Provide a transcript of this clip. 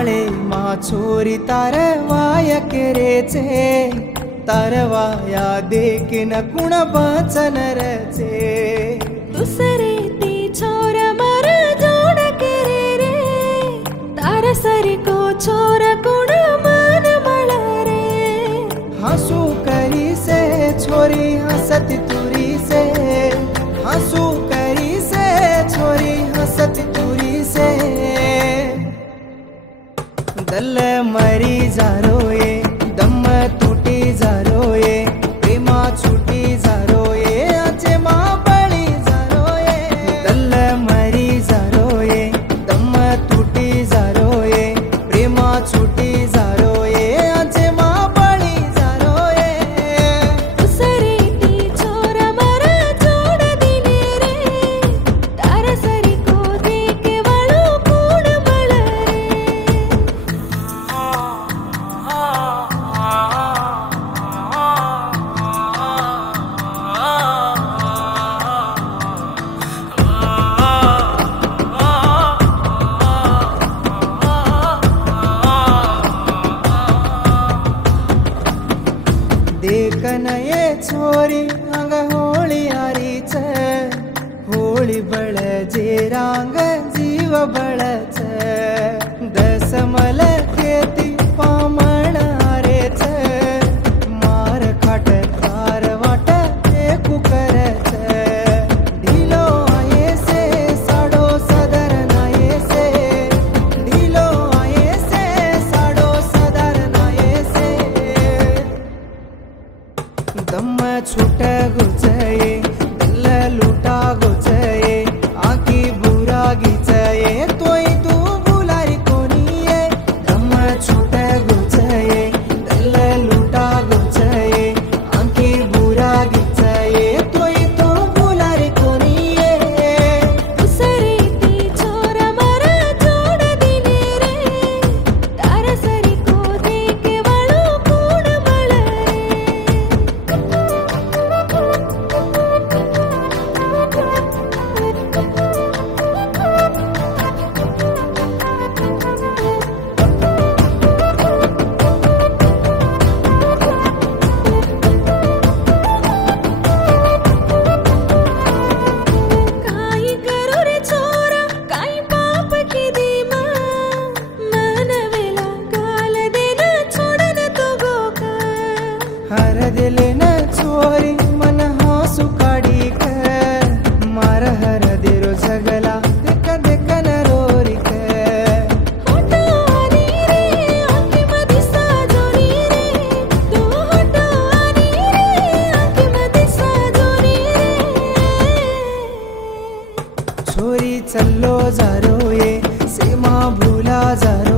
माळे मा छोरी तार वाया केरेचे तार वाया देखीन कुण बचन रचे दुसरे ती छोर मर जोड केरे रे तार सरी को छोर कुण मन मळ रे हंसू करी से छोरी हंसती तुरी से हंसू करी से छोरी हंसती तुरी से दल मरी जारोये दम तुटी जारोये प्रेमा छुटी जारोये आचे मा बळी जारोये दल मरी जारोये दम तुटी जारोये प्रेमा छुटी जारोये आचे मा बळी जारोये दुसरे ती छोर मर जोड दिने रे तार सरी को देके वळू कोण मळ रे देखन ये छोरी अंग होळी आरीच होळी बळ जेरांग जीव बळच दसमल खेती पामण आरेच मार खाट कार वाट एकू करच ढिलो आये से साडो सदर नाये से ढिलो आये से साडो सदर नाये से दम छूट गुचये दल लुटा गुचये आखी बुरा गिचये तोय तू बुलारी कोणीये दम छूट गुचये दल लुटा गुचये आखी बुरा गिचये तोय तू बुलारी कोणीये दुसरे ती छोर मर जोड दिने रे तार सरी को देके वळू कोण मळ रे काही करू रे छोरा काही पाप किदी मन वेला काल देन छोडन तो गोका हर दिले न छोरी मन हासू काढी मार हर दिरो जगला देख देख न रोरी होटो आनी रे आंखी मधी साजोरी रे तू होटो आनी रे आंखी मधी साजोरी रे छोरी चल्लो जारोये सीमा भूला जारो